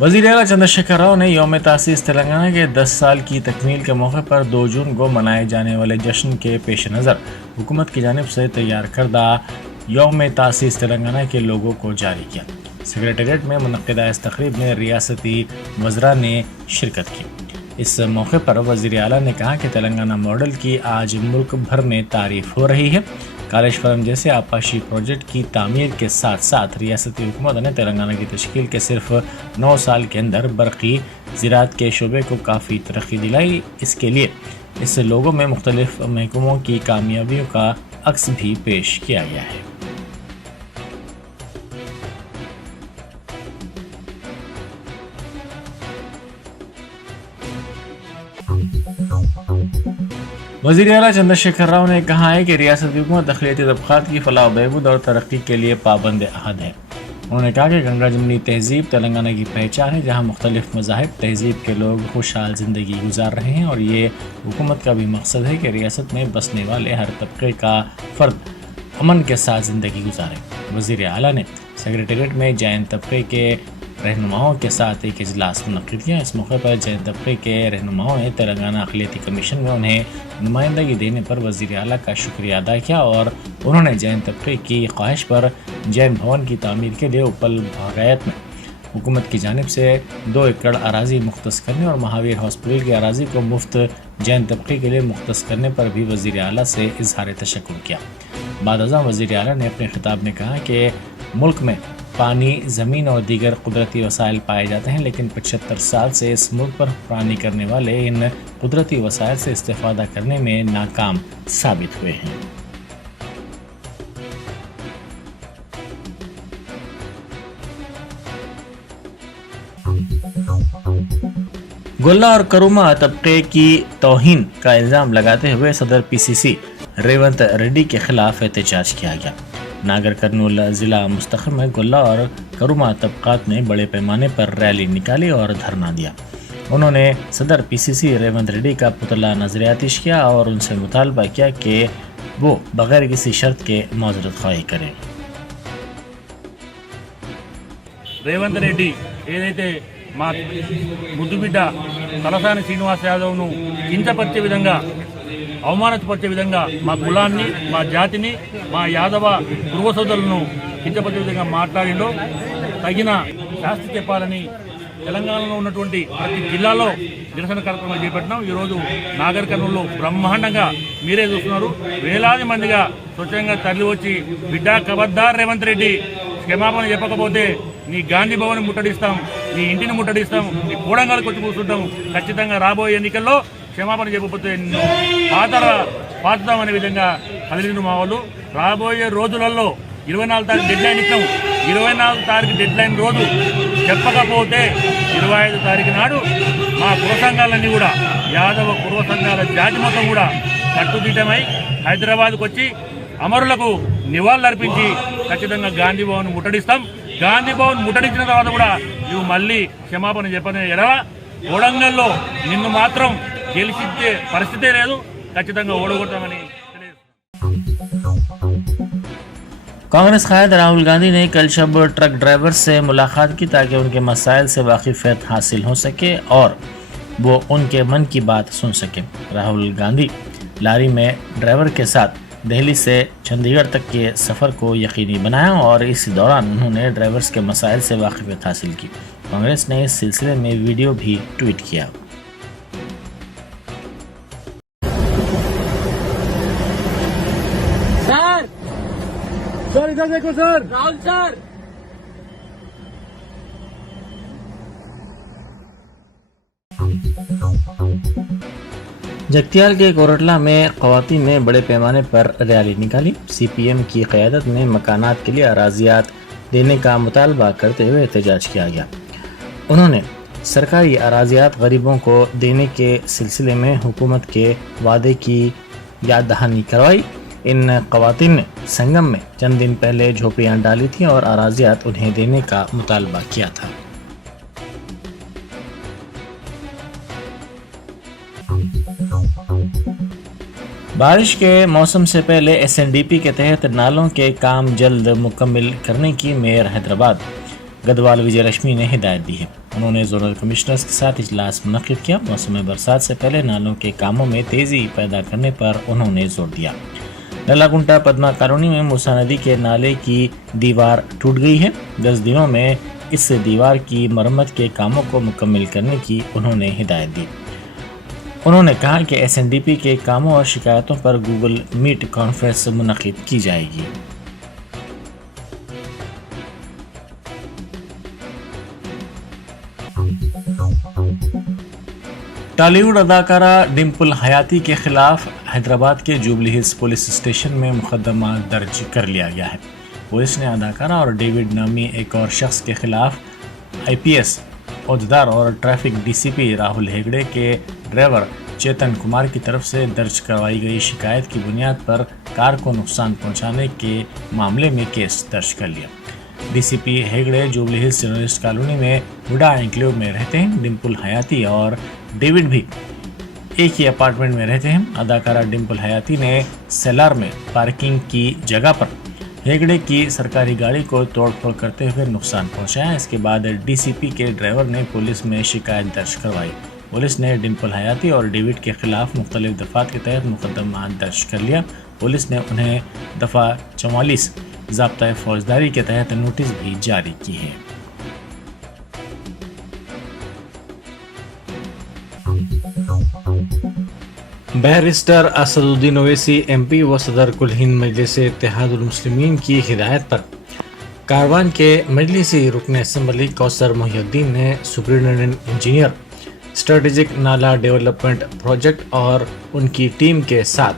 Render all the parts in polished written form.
वज़ीर आला चंद्रशेखर राव ने यौम तासीस तेलंगाना के 10 साल की तकमील के मौके पर 2 जून को मनाए जाने वाले जश्न के पेश नज़र हुकूमत की जानिब से तैयार करदा यौम तासीस तेलंगाना के लोगों को जारी किया। सेक्रेटेरिएट में मुनक़्क़िदा इस तक़रीब में रियासती वज़रा ने शिरकत की। इस मौके पर वज़ीर आला ने कहा कि तेलंगाना मॉडल की आज मुल्क भर में तारीफ़ हो रही है। कालेश्वरम जैसे आपाशी प्रोजेक्ट की तामीर के साथ साथ रियासती हुकूमत ने तेलंगाना की तश्कील के सिर्फ 9 साल के अंदर बरक़ी ज़राअत के शोबे को काफ़ी तरक्की दिलाई। इसके लिए इस लोगों में मुख्तलिफ महकमों की कामयाबियों का अक्स भी पेश किया गया है। वज़ीर आला चंद्रशेखर राव ने कहा है कि रियासती हुकूमत अक़लियती तबक़ात की फ़लाह व बहबूद और तरक्की के लिए पाबंद अहद है। उन्होंने कहा कि गंगा जमनी तहज़ीब तेलंगाना की पहचान है, जहाँ मुख्तलिफ मज़ाहिब तहज़ीब के लोग खुशहाल ज़िंदगी गुजार रहे हैं और ये हुकूमत का भी मकसद है कि रियासत में बसने वाले हर तबके का फ़र्द अमन के साथ ज़िंदगी गुजारे। वज़ीर आला ने सेक्रेटेरिएट में जैन तबके के रहनुमाओं के साथ एक इजलास मुनक़्क़िद किया। इस मौके पर जैन तबके के रहनुमाओं ने तेलंगाना अक़लियती कमीशन में उन्हें नुमाइंदगी देने पर वज़ीर आला का शुक्रिया अदा किया और उन्होंने जैन तबके की ख्वाहिश पर जैन भवन की तामीर के लिए उपल भगायत में हुकूमत की जानिब से 2 एकड़ अराज़ी मुख्तस करने और महावीर हॉस्पिटल की अराज़ी को मुफ्त जैन तबके के लिए मुख्तस करने पर भी वज़ीर आला से इज़हार तशक्कुर किया। बाद-अज़ां वज़ीर आला ने अपने खिताब में कहा कि मुल्क में पानी, ज़मीन और दीगर कुदरती वसाइल पाए जाते हैं, लेकिन 75 साल से इस मुल्क पर हुक्मरानी करने वाले इन कुदरती वसाइल से इस्तेफ़ादा करने में नाकाम साबित हुए हैं। गोल्ला और करुमा तबके की तौहीन का इल्ज़ाम लगाते हुए सदर PCC रेवंत रेड्डी के खिलाफ एहतजाज किया गया। नागर कर्नूल ज़िला मुस्तक़िम में गोल्ला और करुमा तबक़ात ने बड़े पैमाने पर रैली निकाली और धरना दिया। उन्होंने सदर PCC रेवंत रेड्डी का पुतला नज़रियातिश किया और उनसे मुतालबा किया कि वो बग़ैर किसी शर्त के माज़रत ख़्वाही करें। రేవంత్ రెడ్డి ఏదైతే మా ముద్దు బిడ్డ తలసాని శ్రీనివాస్ యాదవ్ను కించపరిచే విధంగా అవమానపరిచే విధంగా మా కులాన్ని, మా జాతిని, మా యాదవ పూర్వ సోదరులను కించపరిచే విధంగా మాట్లాడిండో తగిన శాస్తి చెప్పాలని తెలంగాణలో ఉన్నటువంటి ప్రతి జిల్లాలో నిరసన కార్యక్రమాలు చేపట్టినాం। ఈరోజు నాగర్ కర్నూలులో బ్రహ్మాండంగా మీరే చూస్తున్నారు, వేలాది మందిగా స్వచ్ఛంగా తరలి వచ్చి బిడ్డ ఖబర్దార్ రేవంత్ రెడ్డి క్షమాపణ చెప్పకపోతే నీ గాంధీ భవన్ ముట్టడిస్తాం, నీ ఇంటిని ముట్టడిస్తాం, నీ కూడంగాలకు వచ్చి కూర్చుంటాం, ఖచ్చితంగా రాబోయే ఎన్నికల్లో క్షమాపణ చెప్పకపోతే పాతుతామనే విధంగా కదిలిన మా వాళ్ళు రాబోయే రోజులలో 24 తారీఖు డెడ్ లైన్ ఇస్తాం। 24 తారీఖు డెడ్ లైన్ రోజు చెప్పకపోతే 25 తారీఖు నాడు మా కుల సంఘాలన్నీ కూడా యాదవ కుల సంఘాల జాతి మొత్తం కూడా కట్టుదిట్టమై హైదరాబాద్కు వచ్చి అమరులకు నివాళులర్పించి ఖచ్చితంగా గాంధీ భవన్ ముట్టడిస్తాం। గాంధీ భవన్ ముట్టడించిన తర్వాత కూడా నువ్వు మళ్ళీ క్షమాపణ చెప్పని ఎడల కోడంగల్లో నిన్ను మాత్రం గెలిచించే పరిస్థితే లేదు, ఖచ్చితంగా ఓడగొడతామని। कांग्रेस कायद राहुल गांधी ने कल शब ट्रक ड्राइवर से मुलाकात की ताकि उनके मसाइल से वाकिफियत हासिल हो सके और वो उनके मन की बात सुन सके। राहुल गांधी लारी में ड्राइवर के साथ दिल्ली से चंडीगढ़ तक के सफ़र को यकीनी बनाया और इस दौरान उन्होंने ड्राइवर्स के मसाइल से वाकिफियत हासिल की। कांग्रेस ने इस सिलसिले में वीडियो भी ट्वीट किया। सर इधर देखो सर, राहुल सर। जगतियाल के कोरटला में ख़वातीन ने बड़े पैमाने पर रैली निकाली। CPM की क़यादत में मकानात के लिए अराज़ियात देने का मुतालबा करते हुए एहतजाज किया गया। उन्होंने सरकारी अराज़ियात गरीबों को देने के सिलसिले में हुकूमत के वादे की याद दहानी करवाई। इन ख़वातीन ने संगम में चंद दिन पहले झोपड़ियाँ डाली थीं और अराज़ियात उन्हें देने का मुतालबा किया था। बारिश के मौसम से पहले SNDP के तहत नालों के काम जल्द मुकम्मल करने की मेयर हैदराबाद गदवाल विजय लक्ष्मी ने हिदायत दी है। उन्होंने जोनल कमिश्नर्स के साथ इजलास मुनक्किद किया। मौसम बरसात से पहले नालों के कामों में तेजी पैदा करने पर उन्होंने जोर दिया। नलागुंटा पद्मा कॉलोनी में मूसा नदी के नाले की दीवार टूट गई है। 10 दिनों में इस दीवार की मरम्मत के कामों को मुकम्मल करने की उन्होंने हिदायत दी। उन्होंने कहा कि SNDP के कामों और शिकायतों पर गूगल मीट कॉन्फ्रेंस मुनक्किद की जाएगी। टॉलीवुड अदाकारा डिम्पल हयाती के खिलाफ हैदराबाद के जुबली हिल्स पुलिस स्टेशन में मुकदमा दर्ज कर लिया गया है। पुलिस ने अदाकारा और डेविड नामी एक और शख्स के खिलाफ IPS ओहदेदार और ट्रैफिक DCP राहुल हेगड़े के ड्राइवर चेतन कुमार की तरफ से दर्ज करवाई गई शिकायत की बुनियाद पर कार को नुकसान पहुंचाने के मामले में केस दर्ज कर लिया। DCP Hegde jubilee hills journalist colony में हुडा एन्क्लेव में रहते हैं। डिम्पल हयाती और डेविड भी एक ही अपार्टमेंट में रहते हैं। अदाकारा डिम्पल हयाती ने सेलार में पार्किंग की जगह पर हेगड़े की सरकारी गाड़ी को तोड़फोड़ करते हुए नुकसान पहुंचाया। इसके बाद DCP के ड्राइवर ने पुलिस में शिकायत दर्ज करवाई। पुलिस ने डिम्पल हयाती और डेविड के खिलाफ मुख्तलिफ दफ़ात के तहत मुकदमा दर्ज कर लिया। पुलिस ने उन्हें दफ़ा 44 ज़ाब्ता फौजदारी के तहत नोटिस भी जारी की है। बैरिस्टर असदुद्दीन ओवैसी MP व सदर कुल हिंद मजलिस इत्तेहादुल मुस्लिमीन की हिदायत पर कारवान के मजलिसी रुकन असम्बली कौसर मोहिउद्दीन ने सुपरिटेंडेंट इंजीनियर स्ट्रेटेजिक नाला डेवलपमेंट प्रोजेक्ट और उनकी टीम के साथ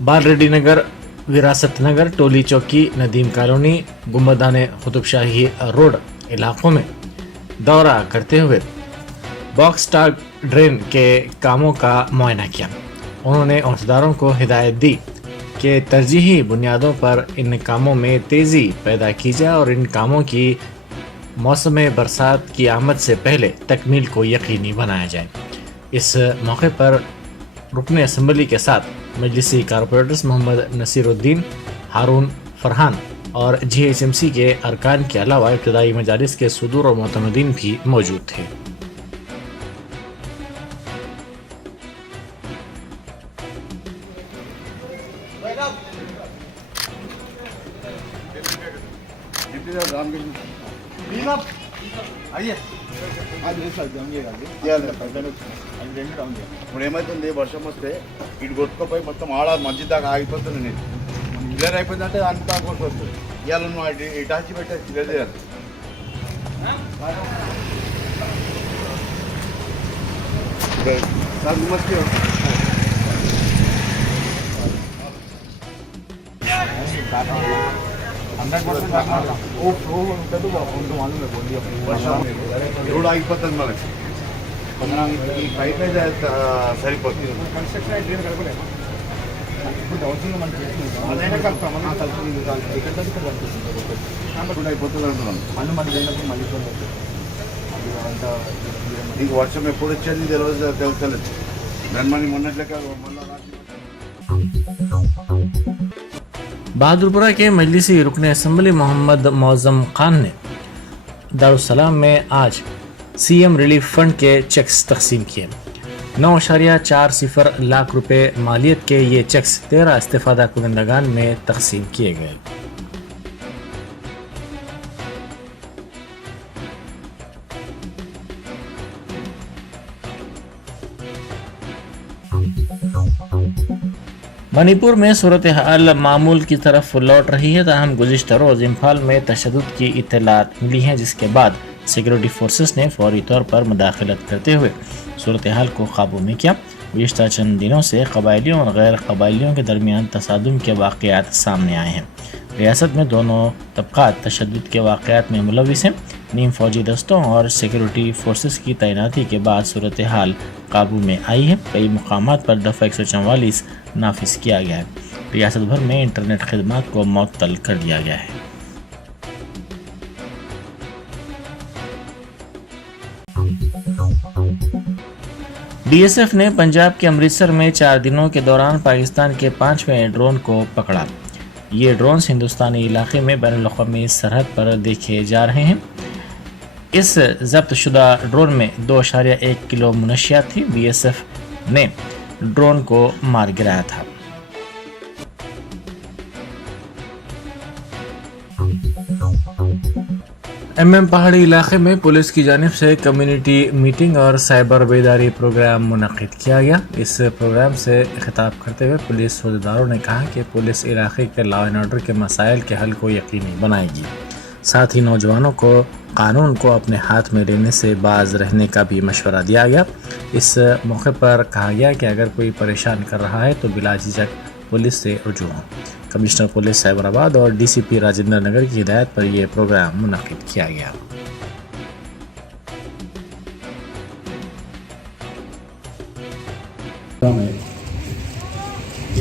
बालरेड्डी नगर, विरासत नगर, टोली चौकी, नदीम कॉलोनी, गुंबदाने कुतुबशाही रोड इलाकों में दौरा करते हुए बॉक्स टाग ड्रेन के कामों का मुआयना किया। उन्होंने ओहदेदारों को हिदायत दी कि तरजीही बुनियादों पर इन कामों में तेज़ी पैदा की जाए और इन कामों की मौसम बरसात की आमद से पहले तकमील को यकीनी बनाया जाए। इस मौके पर रुकन असम्बली के साथ मजलिसी कारपोरेटर्स मोहम्मद नसीरुद्दीन, हारून फरहान और GHMC के अरकान के अलावा इब्तदाई मजालिस के सुदूर और मोतमदीन भी मौजूद थे। ఇప్పుడు ఏమైతుంది వర్షం వస్తే ఇటు కొట్టుకుపోయి మొత్తం ఆడ మధ్య దాకా ఆగిపోతుంది. నేను క్లియర్ అయిపోయిందంటే అంతా కొట్టు వస్తుంది. ఇవాళ నువ్వు ఇటాచి పెట్టే క్లియర్ చేయాలి. సార్ నమస్తే. రోడ్ ఆగిపోతుంది మనకి. ఈ పైప్ అయితే సరిపోతుంది. అయిపోతుంది అంటున్నాను. నీకు వర్షం ఎప్పుడు వచ్చేది తెలుస్తలేదు. దాని మొన్నట్లేక बहादुरपुरा के मजलिसी रुकन असम्बली मोहम्मद मौज़म खान ने दारुस्सलाम में आज CM रिलीफ फंड के चेक्स तकसीम किए। 9.40 लाख रुपए मालियत के ये चेक्स 13 इस्तेफादा कुनंदगान में तकसीम किए गए। मणिपुर में सूरत हाल मामूल की तरफ लौट रही है। ताहम गुज़िश्ता रोज़ इम्फाल में तशद्दुद की इत्तलात मिली हैं, जिसके बाद सिक्योरिटी फोर्सेस ने फौरी तौर पर मुदाखलत करते हुए सूरत हाल को काबू में किया। गुज़िश्ता चंद दिनों से कबायलियों और गैर कबायलियों के दरमियान तसादुम के वाक़यात सामने आए हैं। रियासत में दोनों तबक़ात तशद्दुद के वाक़यात में मुलविस हैं। नीम फौजी दस्तों और सिक्योरिटी फोर्सेस की तैनाती के बाद सूरत हाल काबू में आई है। कई मुकामात पर दफ़ा 144 नाफिज किया गया है। रियासत भर में इंटरनेट खदमात को मुअत्तल कर दिया गया है। BSF ने पंजाब के अमृतसर में 4 दिनों के दौरान पाकिस्तान के 5वें ड्रोन को पकड़ा। یہ ڈرونز ہندوستانی علاقے میں بین الاقوامی سرحد پر دیکھے جا رہے ہیں. اس ضبط شدہ ڈرون میں 2.1 کلو منشیات تھی. بی ایس ایف نے ڈرون کو مار گرایا تھا. ایم پہاڑی علاقے میں پولیس کی جانب سے کمیونٹی میٹنگ اور سائبر بیداری پروگرام منعقد کیا گیا. اس پروگرام سے خطاب کرتے ہوئے پولیس عہدیداروں نے کہا کہ پولیس علاقے کے لا اینڈ آرڈر کے مسائل کے حل کو یقینی بنائے گی. ساتھ ہی نوجوانوں کو قانون کو اپنے ہاتھ میں لینے سے باز رہنے کا بھی مشورہ دیا گیا. اس موقع پر کہا گیا کہ اگر کوئی پریشان کر رہا ہے تو بلا جھجک پولیس سے رجوع ہوں. کمشنر پولیس سائبر آباد اور ڈی سی پی راجندر نگر کی ہدایت پر یہ پروگرام منعقد کیا گیا.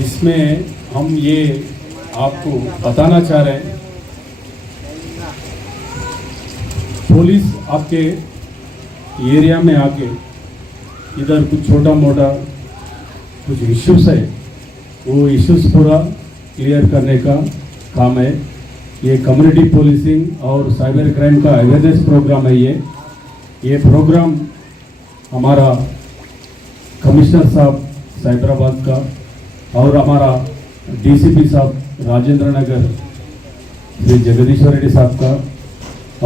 اس میں ہم یہ آپ کو بتانا چاہ رہے ہیں پولیس آپ کے ایریا میں آ کے ادھر کچھ چھوٹا موٹا کچھ ایشوز ہے وہ ایشوز پورا کلیئر کرنے کا کام ہے. یہ کمیونٹی پولیسنگ اور سائبر کرائم کا اویئرنیس پروگرام ہے. یہ پروگرام ہمارا کمشنر صاحب سائبر آباد کا اور ہمارا ڈی سی پی صاحب راجندر نگر شری جگدیشور ریڈی صاحب کا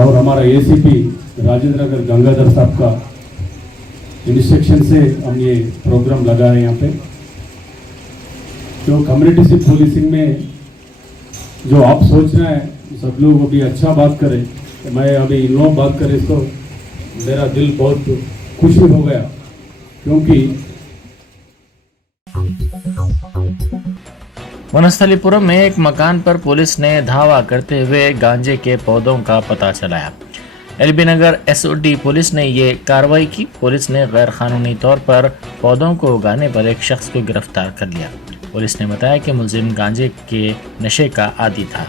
اور ہمارا اے سی پی راجندر نگر گنگادھر صاحب کا انسٹرکشن سے ہم یہ پروگرام لگا رہے ہیں. یہاں پہ جو کمیونٹی سے پولیسنگ میں جو آپ سوچ رہے ہیں سب لوگ ابھی اچھا بات کریں. میں ابھی ان لوگ بات کرے تو میرا دل بہت خوش ہو گیا کیونکہ ونستھلی پورم میں ایک مکان پر پولیس نے دھاوا کرتے ہوئے گانجے کے پودوں کا پتہ چلایا. L B Nagar S O D police نے یہ کارروائی کی. پولیس نے غیر قانونی طور پر پودوں کو اگانے پر ایک شخص کو گرفتار کر لیا. پولیس نے بتایا کہ ملزم گانجے کے نشے کا عادی تھا.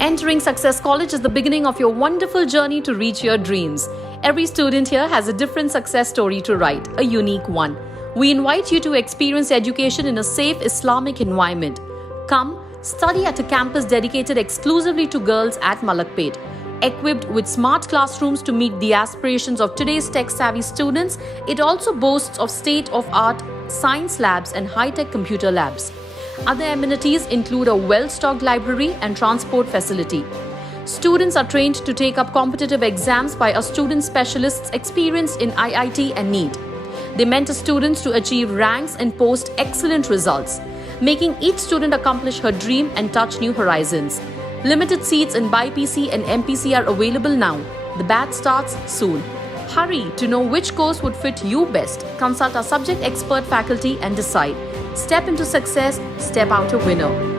Entering Success College is the beginning of your wonderful journey to reach your dreams. Every student here has a different success story to write, a unique one. We invite you to experience education in a safe Islamic environment. Come, study at a campus dedicated exclusively to girls at Malakpet. Equipped with smart classrooms to meet the aspirations of today's tech-savvy students, it also boasts of state-of-art science labs and high-tech computer labs. Other amenities include a well-stocked library and transport facility. Students are trained to take up competitive exams by our student specialists experienced in IIT and NEET. They mentor students to achieve ranks and post excellent results, making each student accomplish her dream and touch new horizons. Limited seats in BIPC and MPC are available now. The batch starts soon. Hurry to know which course would fit you best. Consult our subject expert faculty and decide. Step into success, step out a winner.